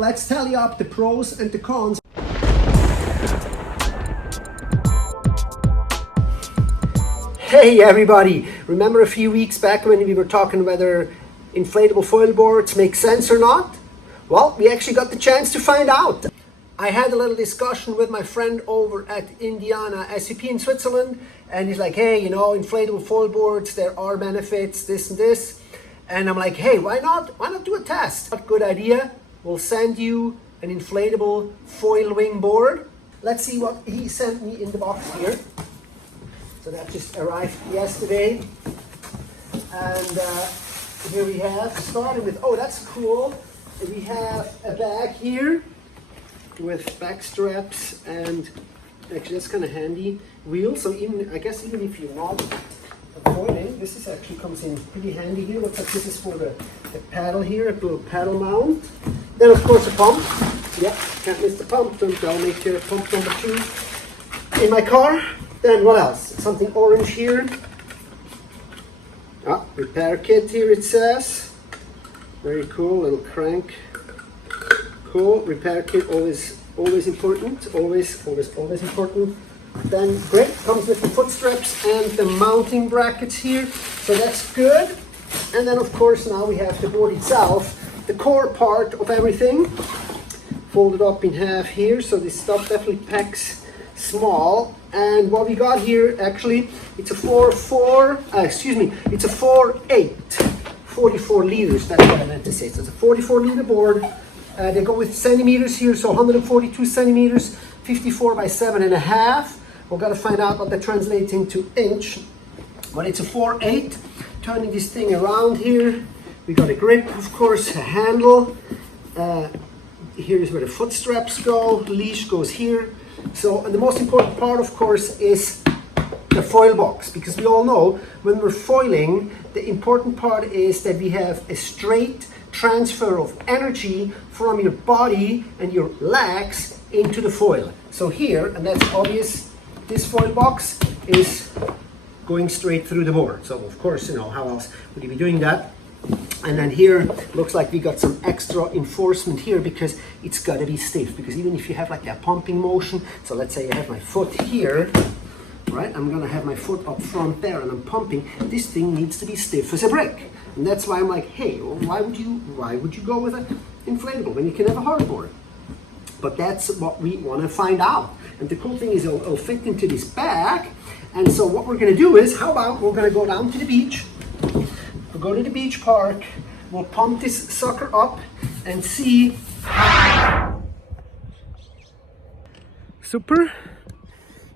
Let's tally up the pros and the cons. Hey everybody! Remember a few weeks back when we were talking whether inflatable foil boards make sense or not? Well, we actually got the chance to find out. I had a little discussion with my friend over at Indiana SUP in Switzerland, and he's like, hey, you know, inflatable foil boards, there are benefits, this and this. And I'm like, hey, why not do a test? Good idea. We'll send you an inflatable foil wing board. Let's see what he sent me in the box here. So that just arrived yesterday. And here we have, starting with, oh, that's cool. We have a bag here with back straps and actually that's kind of handy wheels. So even, I guess even if you're not foiling, this is actually comes in pretty handy here. Looks like this is for the paddle here, a little paddle mount. Then of course a pump. Yep, can't miss the pump. I'll make pump number 2 in my car. Then what else? Something orange here. Ah, repair kit here it says. Very cool, little crank. Cool, repair kit, always important, always important. Then great, comes with the foot straps and the mounting brackets here, so that's good. And then of course now we have the board itself, the core part of everything, folded up in half here, so this stuff definitely packs small. And what we got here, actually, it's a 4.8, 44 liters, that's what I meant to say. So it's a 44 liter board. They go with centimeters here, so 142 centimeters, 54 by 7.5. We're gonna find out what that translates into inch. But it's a 4.8. Turning this thing around here, we got a grip, of course, a handle. Here is where the foot straps go. Leash goes here. So, and the most important part, of course, is the foil box, because we all know when we're foiling, the important part is that we have a straight transfer of energy from your body and your legs into the foil. So here, and that's obvious, this foil box is going straight through the board. So of course, you know, how else would you be doing that? And then here, looks like we got some extra enforcement here because it's got to be stiff. Because even if you have like a pumping motion, so let's say I have my foot here, right? I'm gonna have my foot up front there and I'm pumping. This thing needs to be stiff as a brick. And that's why I'm like, hey, well, why would you go with an inflatable when you can have a hardboard? But that's what we want to find out. And the cool thing is it'll fit into this bag. And so what we're gonna do is, how about we're gonna go down to the beach. We'll go to the beach park, we'll pump this sucker up and see. Super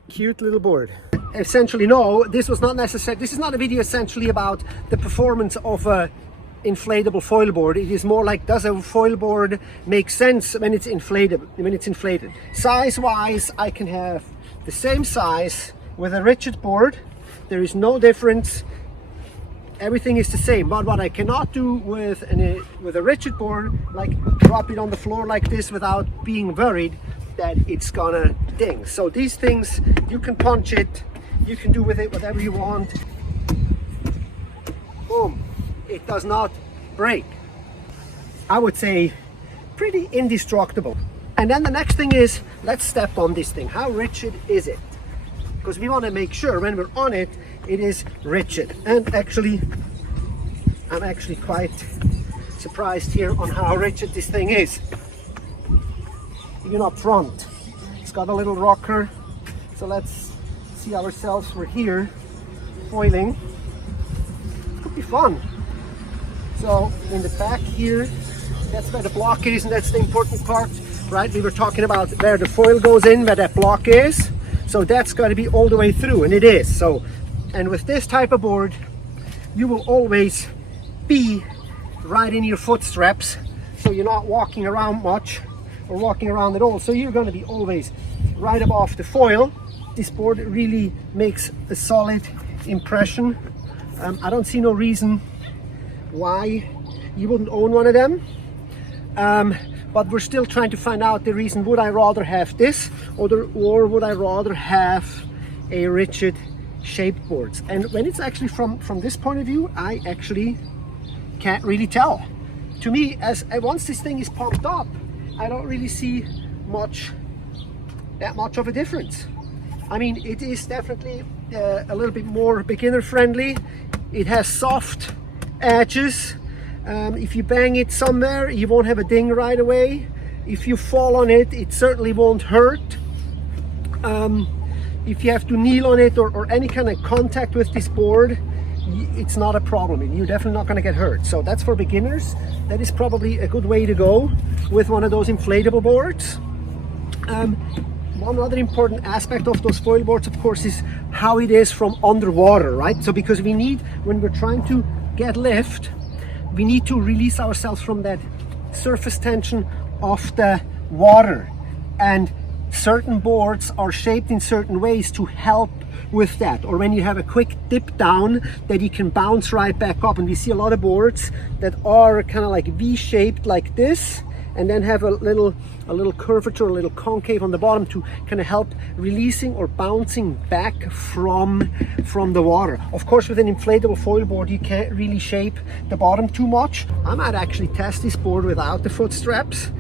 cute little board. Essentially, no, this was not necessary. This is not a video essentially about the performance of a inflatable foil board. It is more like, does a foil board make sense when it's inflated? Size wise, I can have the same size with a rigid board. There is no difference. Everything is the same. But what I cannot do with a rigid board, like drop it on the floor like this without being worried that it's gonna ding. So these things, you can punch it, you can do with it whatever you want. Boom, it does not break. I would say pretty indestructible. And then the next thing is, let's step on this thing. How rigid is it? Because we want to make sure when we're on it, it is rigid. And actually, I'm actually quite surprised here on how rigid this thing is. Even up front, it's got a little rocker. So let's see ourselves, we're here foiling. It could be fun. So in the back here, that's where the block is, and that's the important part, right? We were talking about where the foil goes in, where that block is. So that's got to be all the way through, and it is. So, and with this type of board, you will always be right in your foot straps, so you're not walking around much or walking around at all. So you're going to be always right above the foil. This board really makes a solid impression. I don't see no reason why you wouldn't own one of them. But we're still trying to find out the reason. Would I rather have this or would I rather have a rigid shaped boards? And when it's actually from this point of view, I actually can't really tell. To me, as once this thing is pumped up, I don't really see that much of a difference. I mean, it is definitely a little bit more beginner friendly. It has soft edges. If you bang it somewhere, you won't have a ding right away. If you fall on it, it certainly won't hurt. If you have to kneel on it or any kind of contact with this board, it's not a problem. You're definitely not going to get hurt. So that's for beginners. That is probably a good way to go with one of those inflatable boards. One other important aspect of those foil boards, of course, is how it is from underwater, right? So because we need, when we're trying to get lift, we need to release ourselves from that surface tension of the water. And certain boards are shaped in certain ways to help with that, or when you have a quick dip down, that you can bounce right back up. And we see a lot of boards that are kind of like V-shaped like this, and then have a little curvature, a little concave on the bottom to kind of help releasing or bouncing back from the water. Of course, with an inflatable foil board, you can't really shape the bottom too much. I might actually test this board without the foot straps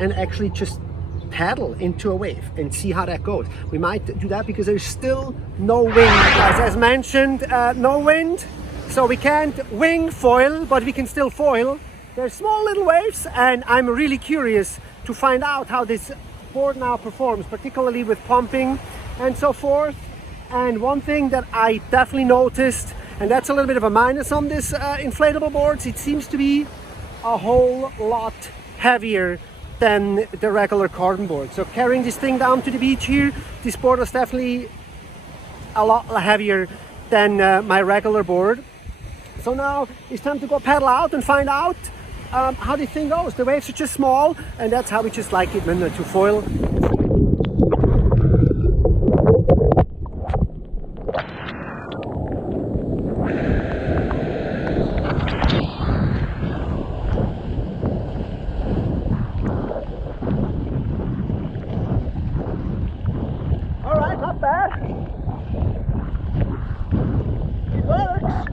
and actually just paddle into a wave and see how that goes. We might do that because there's still no wind, guys. As mentioned, no wind, so we can't wing foil, but we can still foil. There's small little waves, and I'm really curious to find out how this board now performs, particularly with pumping and so forth. And one thing that I definitely noticed, and that's a little bit of a minus on this inflatable boards, it seems to be a whole lot heavier than the regular carbon board. So carrying this thing down to the beach here, this board was definitely a lot heavier than my regular board. So now it's time to go paddle out and find out how the thing goes. The waves are just small, and that's how we just like it when to foil. All right, not bad. It works.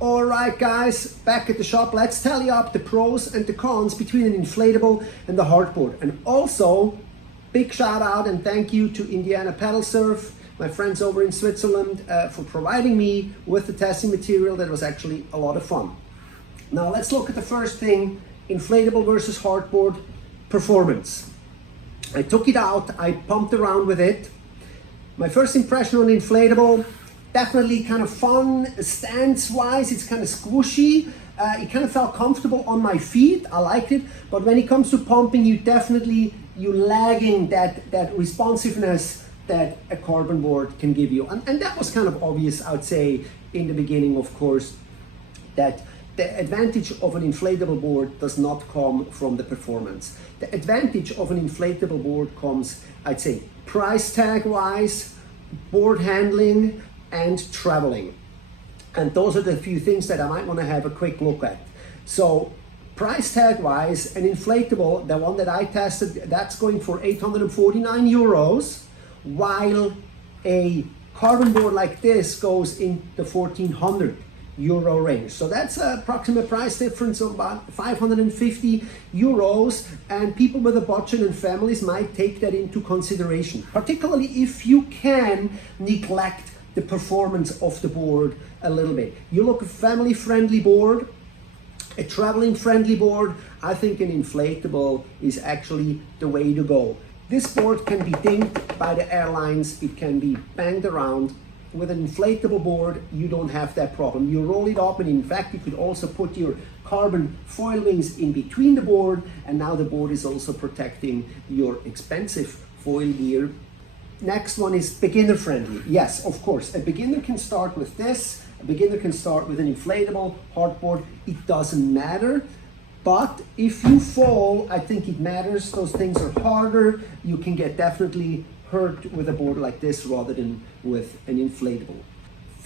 Alright guys, back at the shop, let's tally up the pros and the cons between an inflatable and the hardboard. And also, big shout out and thank you to Indiana Pedal Surf, my friends over in Switzerland, for providing me with the testing material. That was actually a lot of fun. Now let's look at the first thing, inflatable versus hardboard performance. I took it out, I pumped around with it. My first impression on inflatable, definitely kind of fun, stance-wise, it's kind of squishy. It kind of felt comfortable on my feet, I liked it. But when it comes to pumping, you're lagging that responsiveness that a carbon board can give you. And that was kind of obvious, I would say, in the beginning, of course, that the advantage of an inflatable board does not come from the performance. The advantage of an inflatable board comes, I'd say, price tag-wise, board handling, and traveling. And those are the few things that I might want to have a quick look at. So price tag wise, an inflatable, the one that I tested, that's going for 849 euros, while a carbon board like this goes in the 1400 euro range. So that's an approximate price difference of about 550 euros, and people with a budget and families might take that into consideration, particularly if you can neglect the performance of the board a little bit. You look at family friendly board, a traveling friendly board, I think an inflatable is actually the way to go. This board can be dinged by the airlines, it can be banged around. With an inflatable board, you don't have that problem. You roll it up, and in fact, you could also put your carbon foil wings in between the board, and now the board is also protecting your expensive foil gear. Next one is beginner friendly. Yes, of course, a beginner can start with this, a beginner can start with an inflatable hardboard, it doesn't matter. But if you fall, I think it matters. Those things are harder. You can get definitely hurt with a board like this rather than with an inflatable.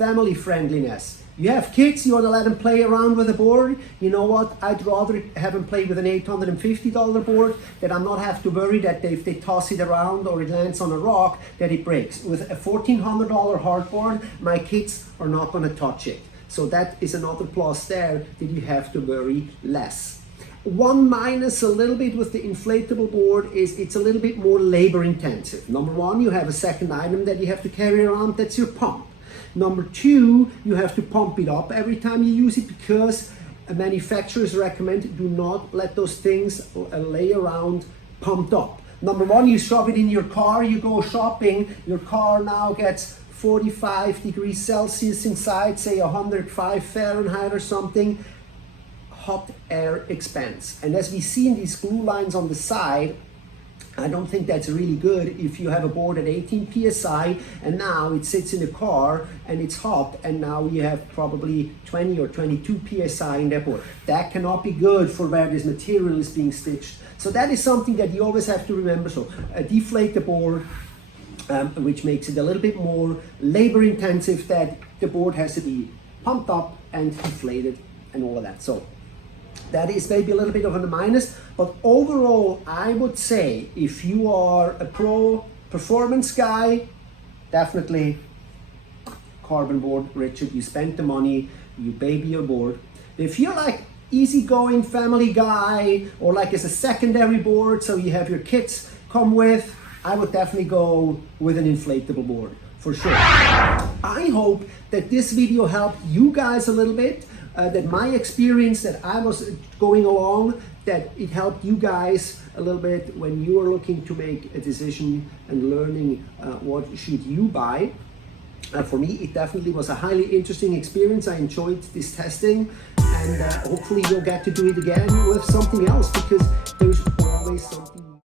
family friendliness. You have kids, you want to let them play around with a board. You know what? I'd rather have them play with an $850 board that I'm not have to worry that if they toss it around or it lands on a rock, that it breaks. With a $1,400 hardboard, my kids are not going to touch it. So that is another plus there that you have to worry less. One minus a little bit with the inflatable board is it's a little bit more labor intensive. Number one, you have a second item that you have to carry around, that's your pump. Number two, you have to pump it up every time you use it because manufacturers recommend do not let those things lay around pumped up. Number one, you shove it in your car, you go shopping, your car now gets 45 degrees Celsius inside, say 105 Fahrenheit or something, hot air expands. And as we see in these glue lines on the side, I don't think that's really good if you have a board at 18 psi and now it sits in a car and it's hot and now you have probably 20 or 22 psi in that board. That cannot be good for where this material is being stitched. So that is something that you always have to remember. So deflate the board, which makes it a little bit more labor intensive, that the board has to be pumped up and deflated and all of that. So that is maybe a little bit of a minus, but overall, I would say if you are a pro performance guy, definitely carbon board, Richard. You spent the money, you baby your board. If you're like easygoing family guy or like as a secondary board, so you have your kids come with, I would definitely go with an inflatable board for sure. I hope that this video helped you guys a little bit. That my experience that I was going along, that it helped you guys a little bit when you are looking to make a decision and learning what should you buy. For me, it definitely was a highly interesting experience. I enjoyed this testing, and hopefully you'll get to do it again with something else because there's always something